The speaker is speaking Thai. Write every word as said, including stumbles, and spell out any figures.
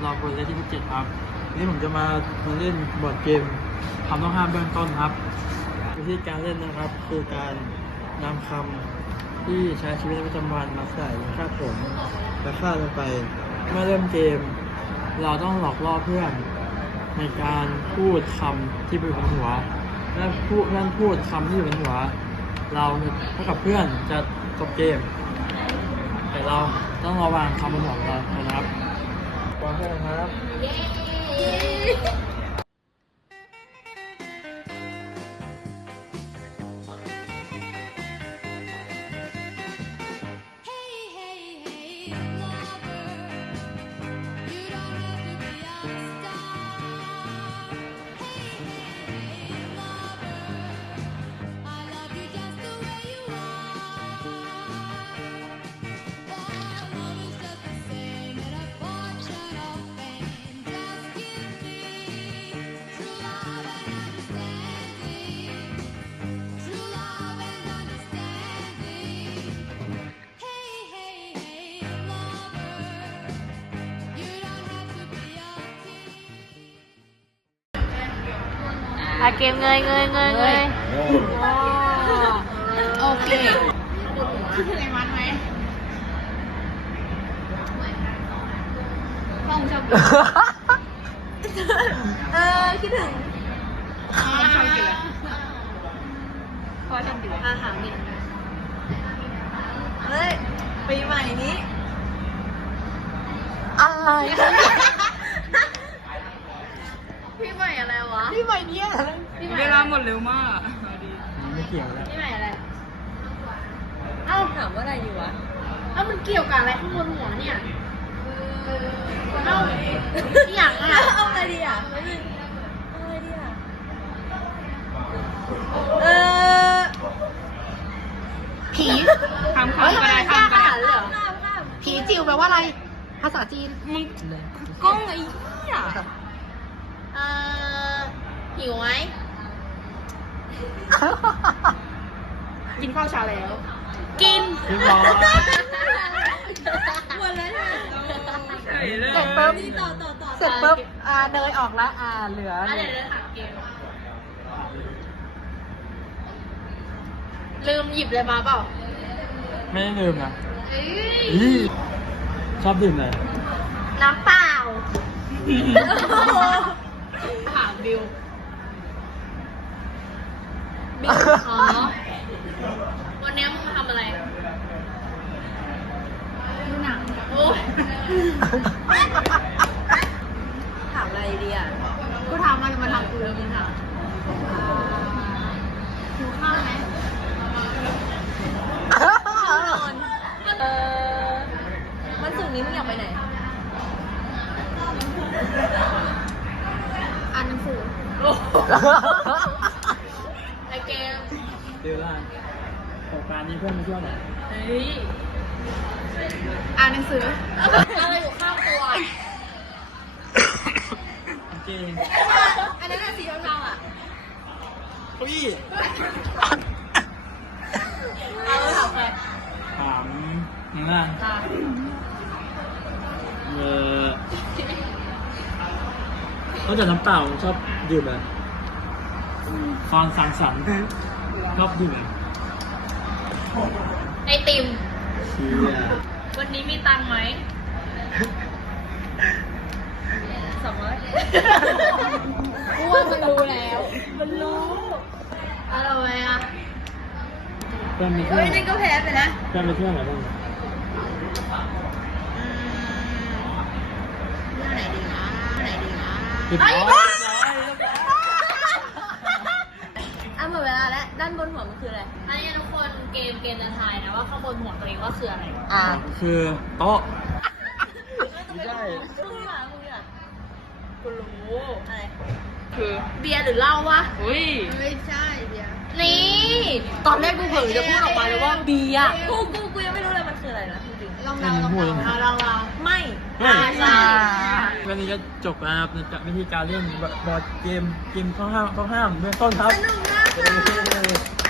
เราบนเลขที่สิบเจ็ดครับวันนี้ผมจะมามาเล่นบอร์ดเกมคำต้องห้ามเบื้องต้นครับวิธีการเล่นนะครับคือการนำคำที่ใช้ชีวิตประจำวันมาใส่คาดผมและคาดลงไปเมื่อเริ่มเกมเราต้องหลอกล่อเพื่อนในการพูดคำที่เป็นบนหัวและพูดเพื่อนพูดคำที่อยู่บนหัวเราเท่ากับเพื่อนจะจบเกมแต่เราต้องระวังคำบนหัวของเรานะครับฟังเพื่อนนะครับอาเกมเงยเงยเงยเงยโอเคคิดถึงไอ้มันไหมพ่อชอบกินเออคิดถึงพ่อชอบกินอะไรพ่อชอบกินอาหารมินเฮ้ยปีใหม่นี้อะไรพี่ใหม่อะไรวะพี่ใหม่เนี่ยเวลาหมดเร็วมากไม่เกี่ยวแล้วพี่ใหม่อะไรเอ้าถามว่าอะไรอยู่วะเอ้ามันเกี่ยวกับอะไรข้างบนหัวเนี่ยเอ้าที่อย่างอ่ะเอาอะไรดีอ่ะเอาอะไรดีอ่ะเออผีคำคำอะไรคำอะไรผีจิ๋วแปลว่าอะไรภาษาจีนมึงกล้องไอ้เหี้ยเอ่อหิวไหม กินข้าวเช้าแล้วกินเรียบร้อยหมดแล้วใช่ไหมเสร็จปุ๊บต่อต่อต่อเสร็จปุ๊บอ่าเนยออกแล้วอ่าเหลือเดี๋ยวจะถามเกมลืมหยิบเลยมาเปล่าไม่ได้ลืมนะเอ้ยชอบดื่มอะไรน้ำเปล่าถามบิวบิวอ๋อวันนี้มึงทำอะไรดูหนังโอ้ยถามอะไรดีอ่ะกูถามมันมาทำกูเลยมึงถามหิวข้าวไหมเออวันศุกร์นี้มึงอยากไปไหนอ่านหนังสือไอเกมเดี๋ยวล่ะโครงการนี้เพื่อนมาเที่ยวไหนเฮ้ยอ่านหนังสืออะไรอยู่ข้างตัวจริงอันนั้นสีเทาๆอ่ะเฮ้ยเอาถามใครถามมึงนะเออนอกจากน้ำเปล่าชอบดื่มอะไรตอนสังสรรค์ชอบดื่มอะไรไอติมเชี่ยวันนี้มีตังค์ไหมสองร้อยกูว่ามันรู้แล้วมันรู้อะไรอ่ะเพื่อนไปเที่ยวเฮ้ยนี่ก็แพ้ไปนะเพื่อนไปเที่ยวไหนบ้างไหนดีนะไหนดีนะติดร้อยอ่ะหมดเวลาแล้วด้านบนหัวมันคืออะไรอันนี้ทุกคนเกมเกมจะทายนะว่าข้างบนหัวตัวเองว่าคืออะไรอ่าคือโต๊ะไม่ใช่มึงอ่ะมึงอ่ะกูรู้อะไรคือเบียร์หรือเหล้าวะอุ้ยไม่ใช่เบียร์นี่ตอนแรกกูเผลอจะพูดออกมาเลยว่าเบียร์กูกูกูยังไม่รู้เลยมันคืออะไรนะจริงๆลองเราลองเราลองเราไม่ใช่วันนี้ก็จบแล้วครับในวิธีการเล่นบอร์ดเกมเกมข้อห้ามข้อห้ามเบื้องต้นครับสนุกมาก